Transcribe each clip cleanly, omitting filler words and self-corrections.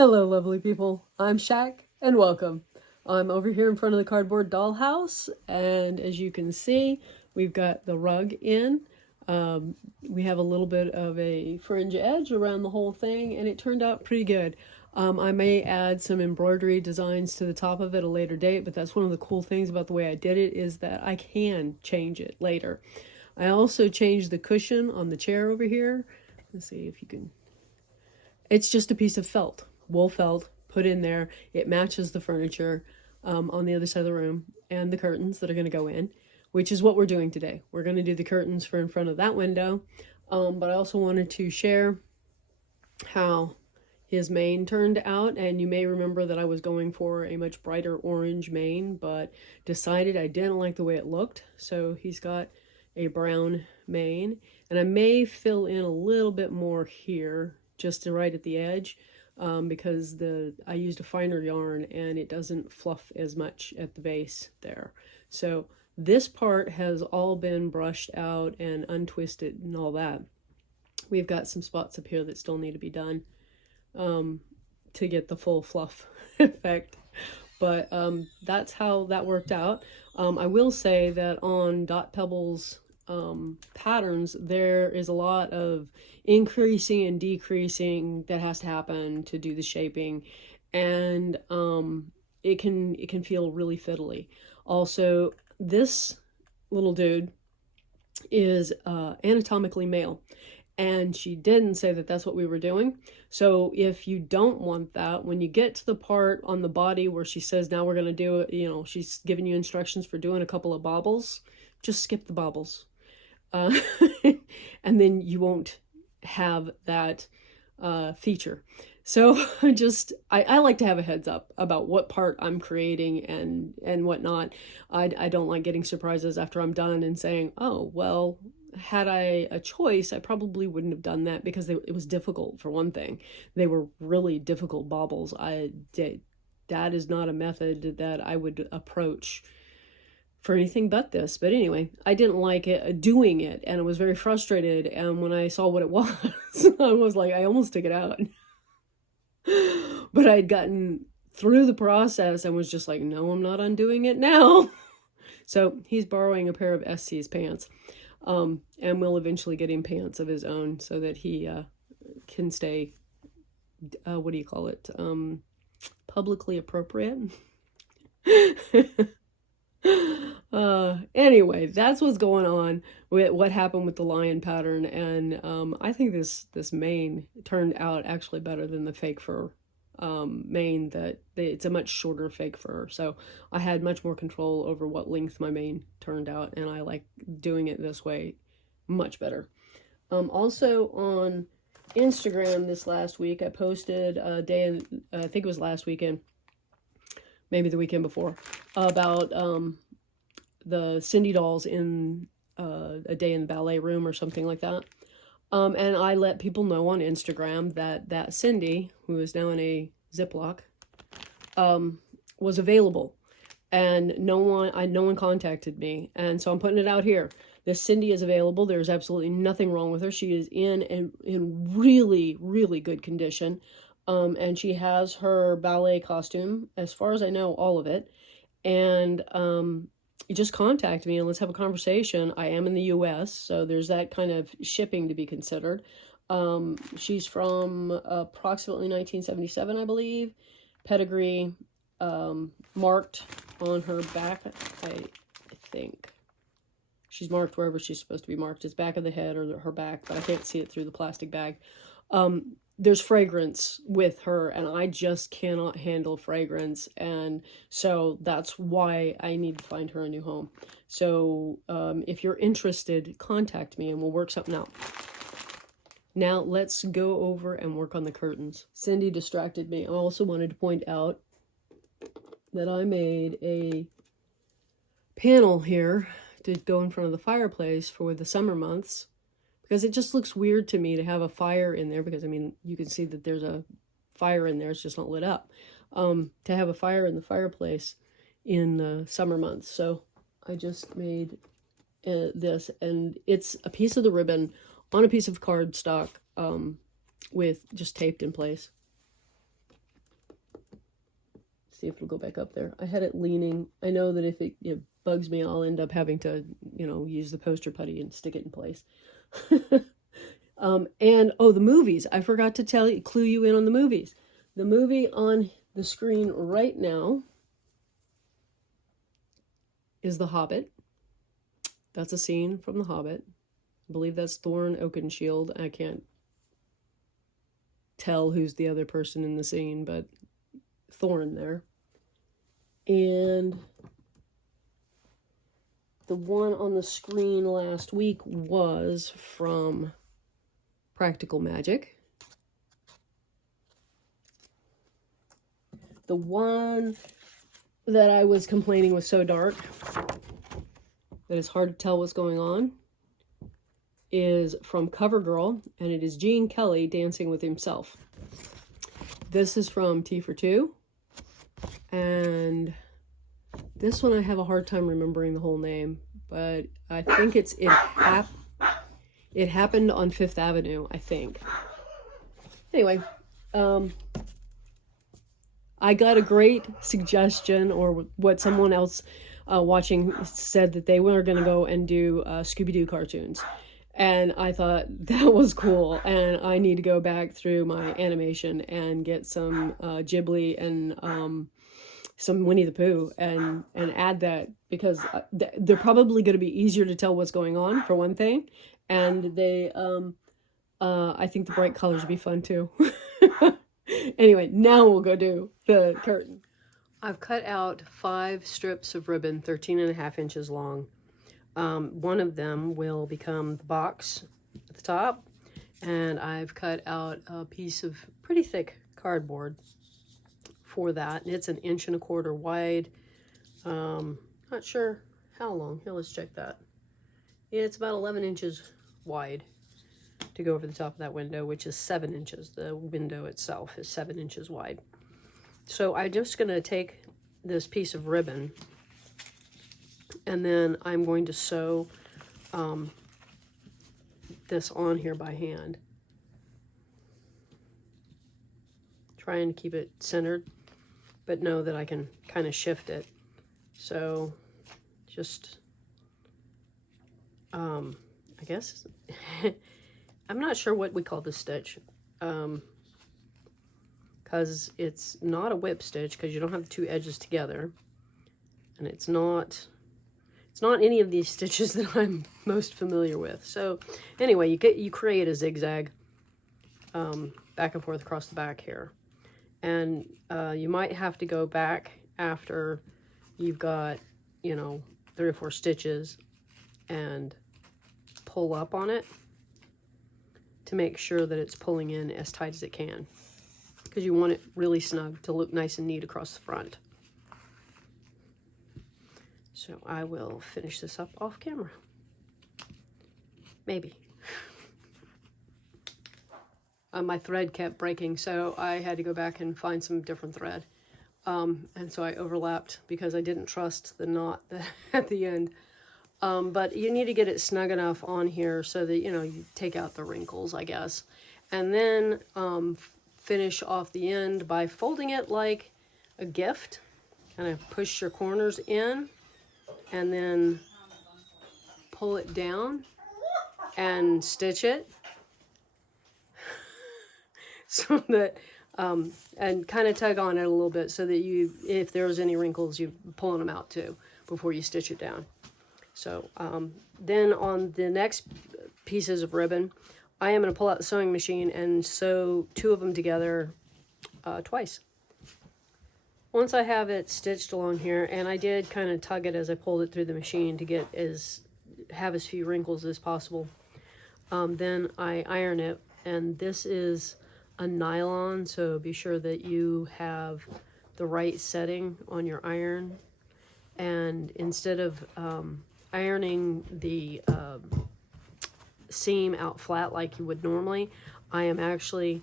Hello, lovely people. I'm Shaq, and welcome. I'm over here in front of the cardboard dollhouse, and as you can see, we've got the rug in. We have a little bit of a fringe edge around the whole thing, and it turned out pretty good. I may add some embroidery designs to the top of it at a later date, but that's one of the cool things about the way I did it is that I can change it later. I also changed the cushion on the chair over here. Let's see if you can. It's just a piece of felt, wool felt, put in there. It matches the furniture on the other side of the room and the curtains that are going to go in, which is what we're doing today. We're going to do the curtains for in front of that window. But I also wanted to share how his mane turned out, and you may remember that I was going for a much brighter orange mane, but decided I didn't like the way it looked, so he's got a brown mane, and I may fill in a little bit more here just to right at the edge, because I used a finer yarn and it doesn't fluff as much at the base there. So this part has all been brushed out and untwisted and all that. We've got some spots up here that still need to be done to get the full fluff effect. But that's how that worked out. I will say that on Dot Pebbles patterns, there is a lot of increasing and decreasing that has to happen to do the shaping, and it can feel really fiddly. Also, this little dude is anatomically male, and she didn't say that that's what we were doing. So if you don't want that, when you get to the part on the body where she says, now we're going to do it, she's giving you instructions for doing a couple of bobbles, just skip the bobbles. And then you won't have that feature. So I like to have a heads up about what part I'm creating and whatnot. I don't like getting surprises after I'm done and saying, oh, well, had I a choice, I probably wouldn't have done that because it was difficult, for one thing. They were really difficult bobbles. That is not a method that I would approach for anything but this. But anyway, I didn't like it doing it, and I was very frustrated. And when I saw what it was, I was like, I almost took it out. But I'd gotten through the process and was just like, no, I'm not undoing it now. So he's borrowing a pair of SC's pants. And we'll eventually get him pants of his own so that he can stay, what do you call it, publicly appropriate. Anyway, that's what's going on with what happened with the lion pattern, and I think this mane turned out actually better than the fake fur mane. It's a much shorter fake fur, so I had much more control over what length my mane turned out, and I like doing it this way much better. Also on Instagram this last week, I posted a day, I think it was last weekend, maybe the weekend before, about the Sindy dolls in a day in the ballet room or something like that. And I let people know on Instagram that Sindy, who is now in a Ziploc, was available. And no one contacted me. And so I'm putting it out here. This Sindy is available. There's absolutely nothing wrong with her. She is in really, really good condition. And she has her ballet costume, as far as I know, all of it. And you just contact me and let's have a conversation. I am in the US, so there's that kind of shipping to be considered. She's from approximately 1977, I believe. Pedigree marked on her back, I think. She's marked wherever she's supposed to be marked. It's back of the head or her back, but I can't see it through the plastic bag. There's fragrance with her, and I just cannot handle fragrance, and so that's why I need to find her a new home. So if you're interested, contact me and we'll work something out. Now let's go over and work on the curtains. Sindy distracted me. I also wanted to point out that I made a panel here to go in front of the fireplace for the summer months, because it just looks weird to me to have a fire in there, because I mean, you can see that there's a fire in there, it's just not lit up. To have a fire in the fireplace in the summer months. So I just made this, and it's a piece of the ribbon on a piece of cardstock with just taped in place. See if it'll go back up there. I had it leaning. I know that if it bugs me, I'll end up having to, use the poster putty and stick it in place. And, oh, the movies. I forgot to clue you in on the movies. The movie on the screen right now is The Hobbit. That's a scene from The Hobbit. I believe that's Thorin Oakenshield. I can't tell who's the other person in the scene, but Thorin there. And the one on the screen last week was from Practical Magic. The one that I was complaining was so dark that it's hard to tell what's going on is from CoverGirl, and it is Gene Kelly dancing with himself. This is from T for Two, and this one I have a hard time remembering the whole name, but I think it happened on Fifth Avenue, I think. Anyway, I got a great suggestion, or what someone else watching said, that they were going to go and do Scooby-Doo cartoons. And I thought that was cool, and I need to go back through my animation and get some Ghibli and some Winnie the Pooh and add that, because they're probably going to be easier to tell what's going on, for one thing, and they I think the bright colors would be fun too. Anyway, now we'll go do the curtain. I've cut out 5 strips of ribbon 13.5 inches long. One of them will become the box at the top, and I've cut out a piece of pretty thick cardboard for that. It's 1.25 inches wide. Not sure how long. Here, let's check that. Yeah, it's about 11 inches wide to go over the top of that window, which is 7 inches. The window itself is 7 inches wide. So I'm just going to take this piece of ribbon, and then I'm going to sew this on here by hand. Trying to keep it centered, but know that I can kind of shift it. So just, I guess, I'm not sure what we call this stitch, because it's not a whip stitch, because you don't have the 2 edges together, and it's not any of these stitches that I'm most familiar with. So anyway, you create a zigzag back and forth across the back here, and you might have to go back after you've got 3 or 4 stitches and pull up on it to make sure that it's pulling in as tight as it can, because you want it really snug to look nice and neat across the front. So I will finish this up off camera. Maybe. My thread kept breaking, so I had to go back and find some different thread. And so I overlapped because I didn't trust the knot at the end. But you need to get it snug enough on here so that, you take out the wrinkles, I guess. And then finish off the end by folding it like a gift. Kind of push your corners in, and then pull it down and stitch it so that and kind of tug on it a little bit so that if there's any wrinkles, you're pulling them out too before you stitch it down. So then on the next pieces of ribbon, I am going to pull out the sewing machine and sew 2 of them together twice. Once I have it stitched along here, and I did kind of tug it as I pulled it through the machine to have as few wrinkles as possible, then I iron it, and this is a nylon, so be sure that you have the right setting on your iron. And instead of ironing the seam out flat like you would normally, I am actually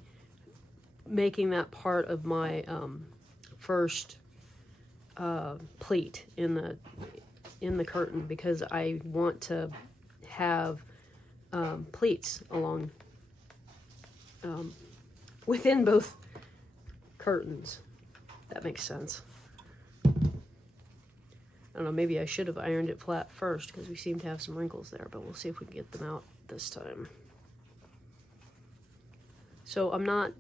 making that part of my first pleat in the curtain, because I want to have pleats along within both curtains. That makes sense. I don't know, maybe I should have ironed it flat first because we seem to have some wrinkles there, but we'll see if we can get them out this time. So I'm not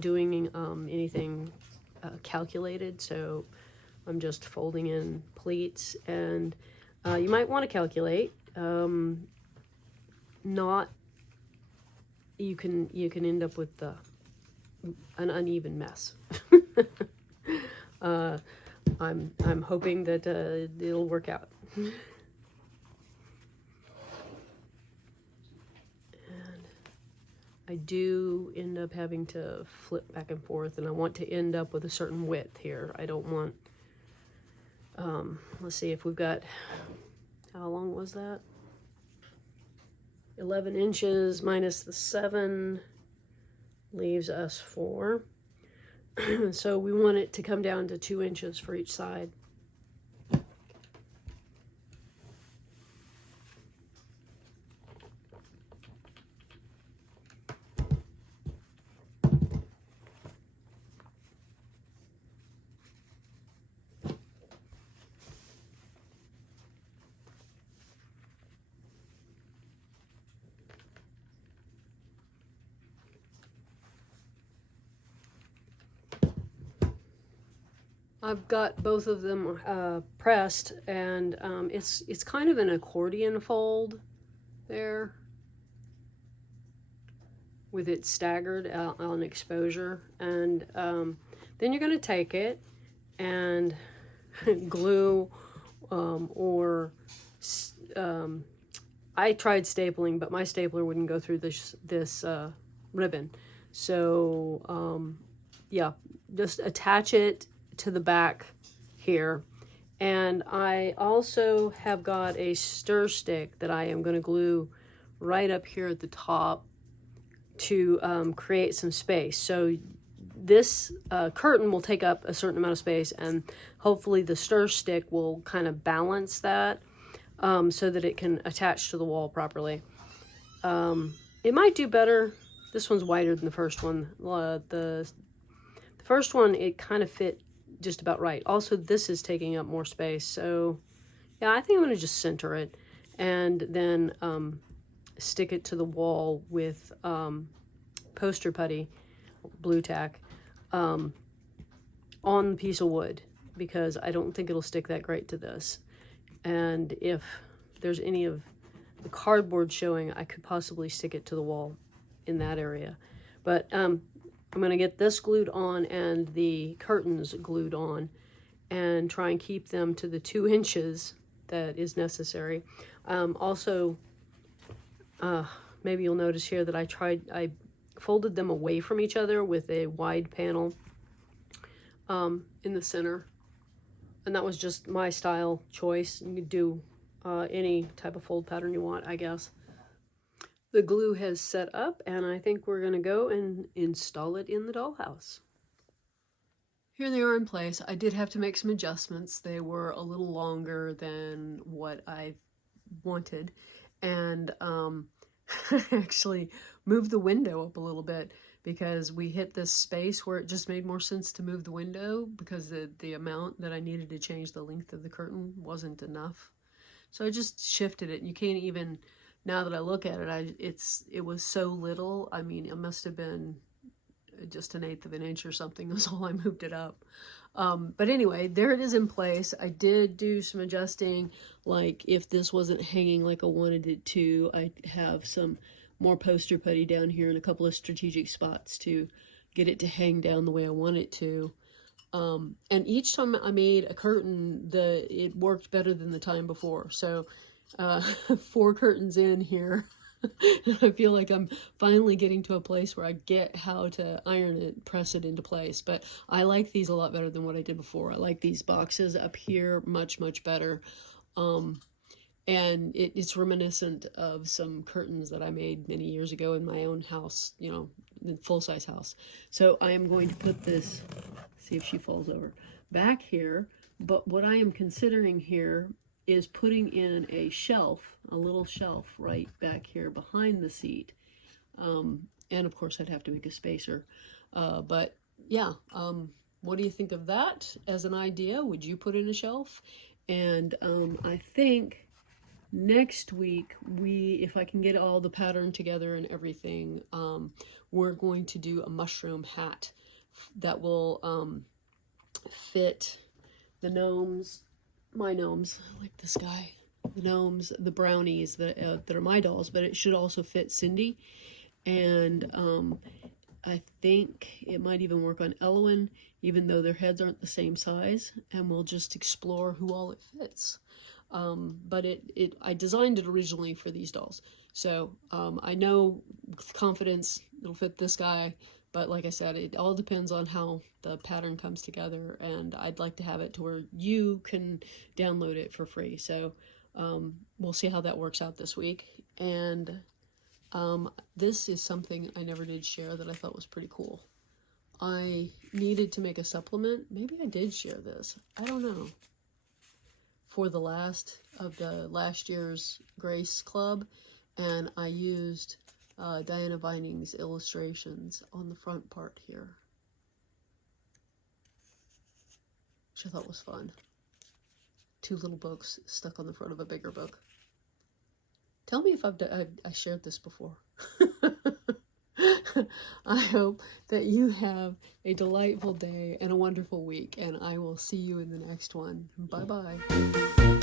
doing anything calculated, so I'm just folding in pleats, and you might want to calculate. Not, you can end up with an uneven mess. I'm hoping that it'll work out. And I do end up having to flip back and forth, and I want to end up with a certain width here. I don't want, let's see if we've got, how long was that? 11 inches minus the 7 leaves us 4. So we want it to come down to 2 inches for each side. I've got both of them pressed, and it's kind of an accordion fold there with it staggered on exposure. And then you're going to take it and glue or I tried stapling, but my stapler wouldn't go through this ribbon. So yeah, just attach it to the back here. And I also have got a stir stick that I am going to glue right up here at the top to create some space. So this curtain will take up a certain amount of space, and hopefully the stir stick will kind of balance that so that it can attach to the wall properly. It might do better. This one's wider than the first one. The first one, it kind of fit just about right. Also, this is taking up more space. So yeah, I think I'm going to just center it and then stick it to the wall with poster putty, blue tack, on the piece of wood, because I don't think it'll stick that great to this. And if there's any of the cardboard showing, I could possibly stick it to the wall in that area. But I'm going to get this glued on and the curtains glued on and try and keep them to the 2 inches that is necessary. Also, maybe you'll notice here that I folded them away from each other with a wide panel in the center. And that was just my style choice. You could do any type of fold pattern you want, I guess. The glue has set up, and I think we're going to go and install it in the dollhouse. Here they are in place. I did have to make some adjustments. They were a little longer than what I wanted, and I actually moved the window up a little bit because we hit this space where it just made more sense to move the window because the amount that I needed to change the length of the curtain wasn't enough. So I just shifted it, and you can't even... Now that I look at it, it was so little. I mean, it must have been just 1/8 of an inch or something. That's all I moved it up. But anyway, there it is in place. I did do some adjusting. Like if this wasn't hanging like I wanted it to, I have some more poster putty down here in a couple of strategic spots to get it to hang down the way I want it to. And each time I made a curtain, it worked better than the time before. So 4 curtains in here. I feel like I'm finally getting to a place where I get how to iron it, press it into place. But I like these a lot better than what I did before. I like these boxes up here much, much better. And it's reminiscent of some curtains that I made many years ago in my own house, you know, the full-size house. So I am going to put this, see if she falls over, back here. But what I am considering here is putting in a shelf, a little shelf right back here behind the seat. And of course I'd have to make a spacer. But yeah, what do you think of that as an idea? Would you put in a shelf? And I think next week, if I can get all the pattern together and everything, we're going to do a mushroom hat that will fit the gnomes, my gnomes, like this guy, the gnomes, the brownies that are my dolls, but it should also fit Sindy. And I think it might even work on Elwyn, even though their heads aren't the same size, and we'll just explore who all it fits. But I designed it originally for these dolls. So I know with confidence it'll fit this guy, but like I said, it all depends on how the pattern comes together, and I'd like to have it to where you can download it for free. So we'll see how that works out this week. And this is something I never did share that I thought was pretty cool. I needed to make a supplement. Maybe I did share this. I don't know. For the last year's Grace Club, and I used Diana Vining's illustrations on the front part here, which I thought was fun. 2 little books stuck on the front of a bigger book. Tell me if I shared this before. I hope that you have a delightful day and a wonderful week, and I will see you in the next one. Bye-bye.